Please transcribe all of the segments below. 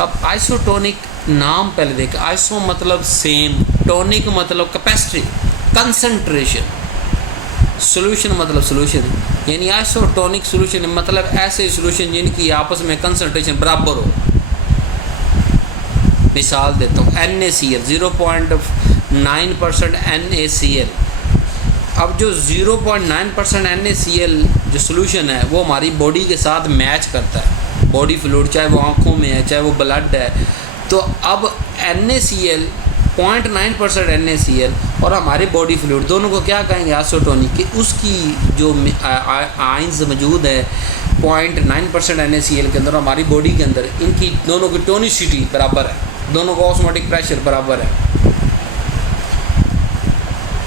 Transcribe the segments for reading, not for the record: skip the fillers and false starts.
अब आइसोटोनिक नाम पहले देख, आइसो मतलब सेम, टोनिक मतलब कैपेसिटी, कंसंट्रेशन, सोल्यूशन मतलब सोल्यूशन, यानी आइसोटोनिक सोल्यूशन मतलब ऐसे सोल्यूशन जिनकी आपस में कंसंट्रेशन बराबर हो। मिसाल देता हूँ, NaCl 0.9% NaCl। अब जो 0.9% NaCl जो सोल्यूशन है वो हमारी बॉडी के साथ मैच करता है, बॉडी फ्लूइड, चाहे वो आँखों में है चाहे वो ब्लड है। तो अब NaCl 0.9% NaCl और हमारे बॉडी फ्लूइड दोनों को क्या कहेंगे, आइसोटोनिक, कि उसकी जो आयंस मौजूद है 0.9% NaCl के अंदर, हमारी बॉडी के अंदर, इनकी दोनों की टोनिसिटी बराबर है, दोनों का ऑस्मोटिक प्रेशर बराबर है।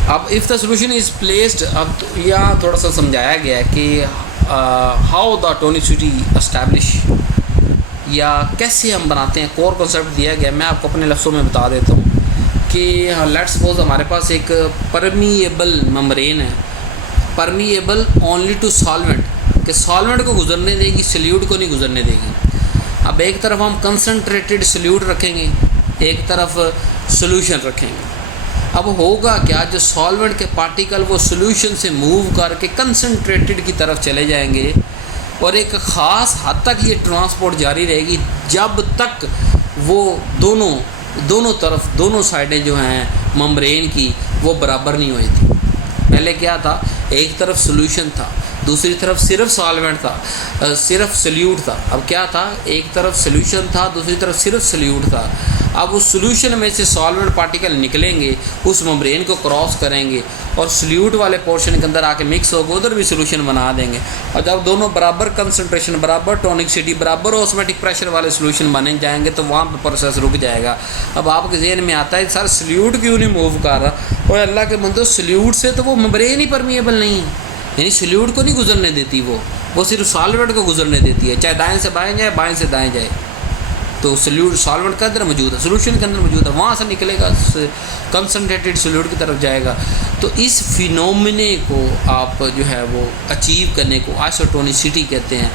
अब if the solution is placed, अब यहाँ थोड़ा सा समझाया गया है कि हाउ द टोनिसिटी एस्टैब्लिश, या कैसे हम बनाते हैं, कोर कॉन्सेप्ट दिया गया। मैं आपको अपने लफ्ज़ों में बता देता हूँ कि लेट्स सपोज हमारे पास एक परमिएबल मेम्ब्रेन है, परमिएबल ओनली टू सॉल्वेंट, कि सॉल्वेंट को गुजरने देगी, सल्यूट को नहीं गुजरने देगी। अब एक तरफ हम कंसनट्रेटेड सल्यूट रखेंगे, एक तरफ सोल्यूशन रखेंगे। अब होगा क्या, जो सॉल्वेंट के पार्टिकल वो सोल्यूशन से मूव करके कंसनट्रेटेड की तरफ चले जाएंगे और एक ख़ास हद तक ये ट्रांसपोर्ट जारी रहेगी जब तक वो दोनों तरफ, दोनों साइडें जो हैं मेम्ब्रेन की वो बराबर नहीं हुई थी। पहले क्या था, एक तरफ सोल्यूशन था, दूसरी तरफ सिर्फ सॉल्वेंट था, सिर्फ सल्यूट था। अब क्या था, एक तरफ सोल्यूशन था, दूसरी तरफ सिर्फ सल्यूट था। अब उस सोल्यूशन में से सॉल्वेंट पार्टिकल निकलेंगे, उस मेम्ब्रेन को क्रॉस करेंगे और सल्यूट वाले पोर्शन के अंदर आके मिक्स होकर उधर भी सोल्यूशन बना देंगे। और जब दोनों बराबर कंसंट्रेशन, बराबर टोनिसिटी, बराबर ऑस्मोटिक प्रेशर वाले सोल्यूशन बने जाएंगे तो वहाँ पर प्रोसेस रुक जाएगा। अब आपके जहन में आता है सर सल्यूट क्यों नहीं मूव कर रहा, और अल्लाह के बंदो सल्यूट से तो वो मेम्ब्रेन ही परमिएबल नहीं है, यानी सल्यूट को नहीं गुजरने देती, वो सिर्फ सॉल्वेंट को गुजरने देती है, चाहे दाएं से बाएं जाए, बाएं से दाएं जाए। तो सल्यूट सॉल्वेंट के अंदर मौजूद है, सोल्यूशन के अंदर मौजूद है, वहाँ से निकलेगा, कंसनट्रेटेड सल्यूट की तरफ जाएगा। तो इस फिनोमिने को आप जो है वो अचीव करने को आइसोटोनिसिटी कहते हैं,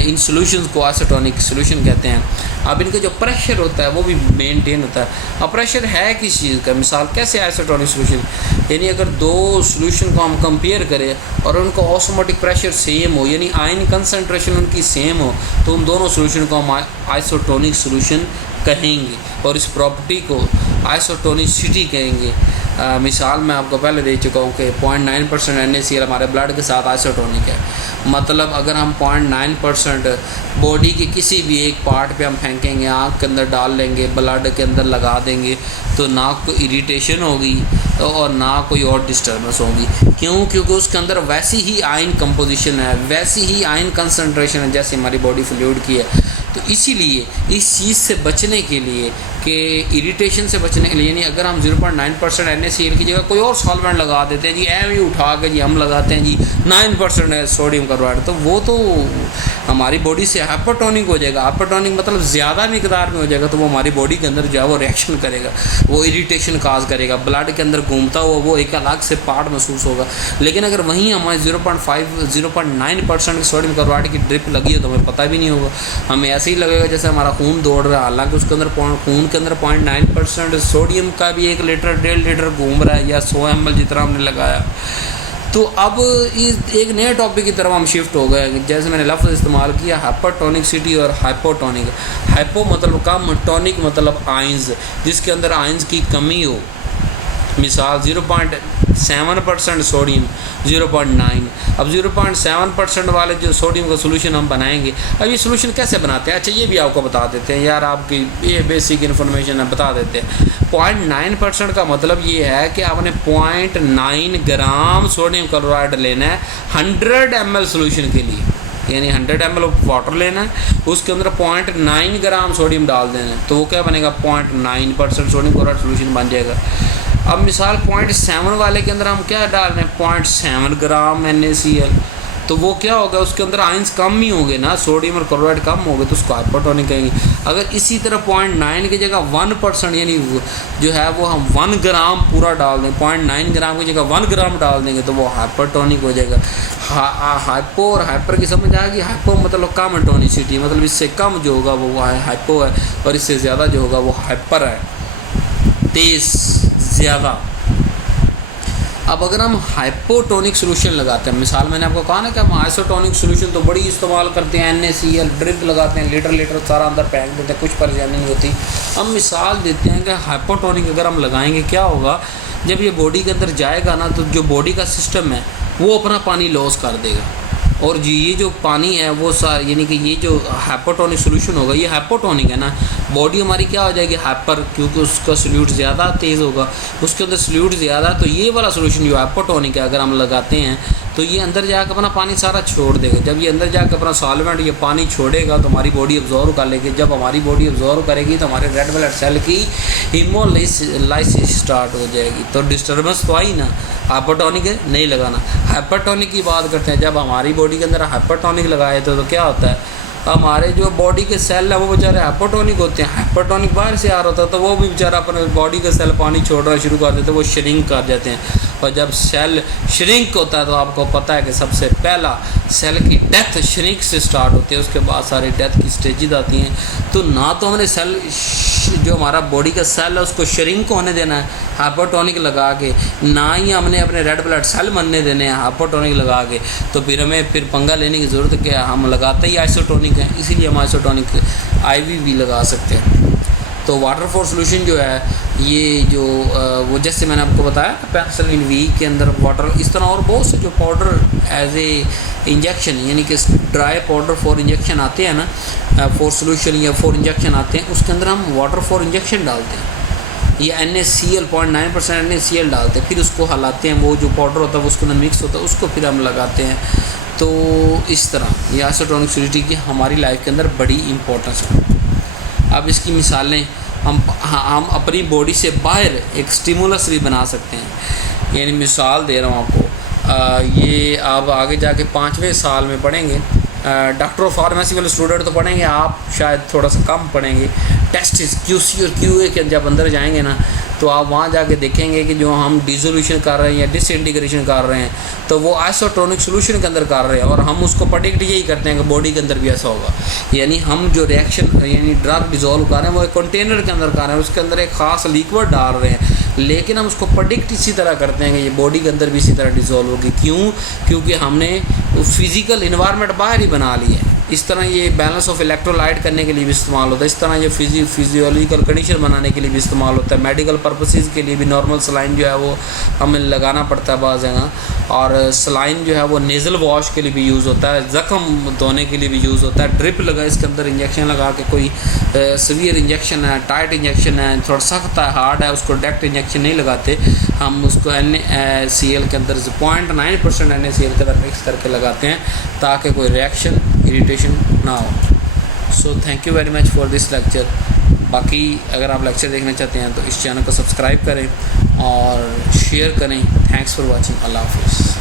इन सोल्यूशंस को आइसोटोनिक सोल्यूशन कहते हैं। अब इनका जो प्रेशर होता है वो भी मेंटेन होता है। अब प्रेशर है किस चीज़ का, मिसाल कैसे आइसोटोनिक सोल्यूशन, यानी अगर दो सोल्यूशन को हम कंपेयर करें और उनका ऑस्मोटिक प्रेशर सेम हो, यानी आयन कंसनट्रेशन उनकी सेम हो, तो उन दोनों सोल्यूशन को हम आइसोटोनिक सोल्यूशन कहेंगे और इस प्रॉपर्टी को आइसोटोनिसिटी कहेंगे। मिसाल मैं आपको पहले दे चुका हूँ कि 0.9% NaCl हमारे ब्लड के साथ आइसोटोनिक है। मतलब अगर हम 0.9% बॉडी के किसी भी एक पार्ट पे हम फेंकेंगे, आँख के अंदर डाल लेंगे, ब्लड के अंदर लगा देंगे, तो ना कोई इरिटेशन होगी और ना कोई और डिस्टर्बेंस होगी। क्यों? क्योंकि उसके अंदर वैसी ही आयन कंपोजिशन है, वैसी ही आयन कंसनट्रेशन है जैसे हमारी बॉडी फ्लूइड की है। तो इसीलिए इस चीज़ से बचने के लिए, कि इरिटेशन से बचने के लिए, यानी अगर हम 0.9% NaCl की जगह कोई और सॉल्वेंट लगा देते हैं जी, एम ही उठा के जी हम लगाते हैं जी 9% है सोडियम कार्बोनेट, तो वो तो हमारी बॉडी से हाइपोटोनिक हो जाएगा। हाइपोटोनिक मतलब ज़्यादा मिकदार में हो जाएगा, तो वो हमारी बॉडी के अंदर जो है वो रिएक्शन करेगा, वो इरिटेशन काज करेगा, ब्लड के अंदर घूमता हुआ वो एक अलग से पार्ट महसूस होगा। लेकिन अगर वहीं हमारे 0.9% सोडियम कार्बोनेट की ड्रिप लगी हो तो हमें पता भी नहीं होगा, हमें ऐसे ही लगेगा जैसे हमारा खून दौड़ रहा है, हालांकि उसके अंदर खून के अंदर 0.9% सोडियम का भी 1 लीटर 1.5 लीटर घूम रहा है, या 100 ml जितना हमने लगाया। तो अब इस एक नए टॉपिक की तरफ हम शिफ्ट हो गए, जैसे मैंने लफ्ज़ इस्तेमाल किया हाइपरटोनिसिटी और हाइपोटोनिक। हाइपो मतलब कम, टोनिक मतलब आयंस, जिसके अंदर आयंस की कमी हो। मिसाल 0.7% सोडियम, 0.9। अब 0.7% वाले जो सोडियम का सोल्यूशन हम बनाएंगे, अब ये सोल्यूशन कैसे बनाते हैं, अच्छा ये भी आपको बता देते हैं यार, आपकी ये बेसिक इन्फॉर्मेशन है, बता देते हैं। 0.9% का मतलब ये है कि आपने 0.9 ग्राम सोडियम क्लोराइड लेना है 100 ml सोल्यूशन के लिए, यानी 100 ml वाटर लेना है, उसके अंदर 0.9 ग्राम सोडियम डाल देना है, तो वो क्या बनेगा, 0.9% सोडियम क्लोराइड सोल्यूशन बन जाएगा। अब मिसाल 0.7 वाले के अंदर हम क्या डाल रहे हैं, 0.7 ग्राम NaCl, तो वो क्या होगा, उसके अंदर आयंस कम ही होंगे ना, सोडियम और क्लोराइड कम हो गए, तो उसको हाइपोटोनिक कहेंगे। अगर इसी तरह 0.9 की जगह 1% यानी जो है वो हम 1 ग्राम पूरा डाल दें, 0.9 ग्राम की जगह 1 ग्राम डाल देंगे तो वो हाइपरटोनिक हो जाएगा। हाइपो और हाइपर की समझ आएगी। हाइपो मतलब कम टोनिसिटी, मतलब इससे कम जो होगा वो हाइपो है, और इससे ज़्यादा जो होगा वो हाइपर है, तेज़, ज़्यादा। अब अगर हम हाइपोटोनिक सोल्यूशन लगाते हैं, मिसाल मैंने आपको कहा ना कि हम आइसोटोनिक सोल्यूशन तो बड़ी इस्तेमाल करते हैं, NaCl ड्रिप लगाते हैं, लीटर सारा अंदर फेंक देते हैं, कुछ परेशानी नहीं होती। हम मिसाल देते हैं कि हाइपोटोनिक अगर हम लगाएंगे क्या होगा, जब ये बॉडी के अंदर जाएगा ना तो जो बॉडी का सिस्टम है वो अपना पानी लॉस कर देगा, और ये जो पानी है वो यानी कि ये जो हाइपोटोनिक सोल्यूशन होगा ये हाइपोटोनिक है ना, बॉडी हमारी क्या हो जाएगी हाइपर, क्योंकि उसका सोल्यूट ज़्यादा तेज़ होगा, उसके अंदर सोल्यूट ज़्यादा। तो ये वाला सोल्यूशन जो हाइपोटोनिक है अगर हम लगाते हैं तो ये अंदर जाकर अपना पानी सारा छोड़ देगा। जब ये अंदर जाकर अपना सॉल्वेंट ये पानी छोड़ेगा तो हमारी बॉडी अब्जॉर्व कर लेगी। जब हमारी बॉडी अब्जॉर्व करेगी तो हमारे रेड ब्लड सेल की हीमोलाइसिस स्टार्ट हो जाएगी। तो डिस्टर्बेंस तो आई ना, हाइपोटोनिक है नहीं लगाना। हाइपरटोनिक की बात करते हैं, जब हमारी बॉडी के अंदर हाइपरटोनिक लगाए तो क्या होता है, हमारे जो बॉडी के सेल है वो बेचारे हाइपोटोनिक होते हैं। हाइपोटोनिक बाहर से आ रहा होता है तो वो भी बेचारा अपने बॉडी के सेल पानी छोड़ना शुरू कर देते हैं, वो श्रिंक कर जाते हैं। और जब सेल श्रिंक होता है तो आपको पता है कि सबसे पहला सेल की डेथ श्रिंक से स्टार्ट होती है, उसके बाद सारी डेथ की स्टेजेस आती हैं। तो ना तो हमने सेल जो हमारा बॉडी का सेल है उसको श्रिंक होने देना है हाइपोटोनिक लगा के, ना ही हमने अपने रेड ब्लड सेल बनने देने हैं हाइपोटोनिक लगा के। तो फिर हमें फिर पंगा लेने की ज़रूरत क्या, हम लगाते ही आइसोटोनिक हैं, इसीलिए हम आइसोटोनिक IV भी लगा सकते हैं। तो वाटर फॉर सोल्यूशन जो है ये जो वो जैसे मैंने आपको बताया पेनिसिलिन V के अंदर वाटर, इस तरह और बहुत से जो पाउडर एज ए इंजेक्शन यानी कि ड्राई पाउडर फॉर इंजेक्शन आते हैं ना, फॉर सोल्यूशन या फॉर इंजेक्शन आते हैं, उसके अंदर हम वाटर फॉर इंजेक्शन डालते हैं। ये NaCl 0.9% NaCl डालते हैं, फिर उसको हलाते हैं, वो जो पाउडर होता है वो उसके अंदर मिक्स होता है, उसको फिर हम लगाते हैं। तो इस तरह ये आइसोटोनिक सोल्यूशन की हमारी लाइफ के अंदर बड़ी इंपॉर्टेंस है। अब इसकी मिसालें हम अपनी बॉडी से बाहर एक स्टिमुलस भी बना सकते हैं। यानी मिसाल दे रहा हूँ आपको, ये आप आगे जाके 5वें साल में पढ़ेंगे, डॉक्टर ऑफ फार्मेसी वाले स्टूडेंट तो पढ़ेंगे, आप शायद थोड़ा सा कम पढ़ेंगे। टेस्टिस QC और QA के जब अंदर जाएंगे ना तो आप वहाँ जाके देखेंगे कि जो हम डिसोल्यूशन कर रहे हैं या डिसइंटीग्रेशन कर रहे हैं तो वो आइसोटोनिक सोल्यूशन के अंदर कर रहे हैं, और हम उसको प्रेडिक्ट यही करते हैं कि बॉडी के अंदर भी ऐसा होगा। यानी हम जो रिएक्शन यानी ड्रग डिज़ोल्व कर रहे हैं वो एक कंटेनर के अंदर कर रहे हैं, उसके अंदर एक ख़ास लिक्विड डाल रहे हैं, लेकिन हम उसको प्रेडिक्ट इसी तरह करते हैं कि ये बॉडी के अंदर भी इसी तरह डिज़ोल्व होगी। क्यों? क्योंकि हमने फिज़िकल इन्वायरमेंट बाहर ही बना ली है। इस तरह ये बैलेंस ऑफ इलेक्ट्रोलाइट करने के लिए भी इस्तेमाल होता है, इस तरह ये फिजियोलॉजिकल कंडीशन बनाने के लिए भी इस्तेमाल होता है, मेडिकल पर्पसेस के लिए भी नॉर्मल सलाइन जो है वो हमें लगाना पड़ता है बाज़ जगह, और सलाइन जो है वो नेज़ल वॉश के लिए भी यूज़ होता है, ज़ख़म धोने के लिए भी यूज़ होता है। ड्रिप लगा इसके अंदर इंजेक्शन लगा के, कोई सीवियर इंजेक्शन है, टाइट इंजेक्शन है, थोड़ा सख्त है, हार्ड है, उसको डायरेक्ट इंजेक्शन नहीं लगाते, हम उसको NaCl के अंदर 0.9% NaCl के अंदर मिक्स करके लगाते हैं ताकि कोई रिएक्शन इरिटेशन ना हो। So thank you very much for this lecture. बाकी अगर आप लेक्चर देखना चाहते हैं तो इस चैनल को सब्सक्राइब करें और शेयर करें। Thanks for watching. अल्लाह हाफ़िज़।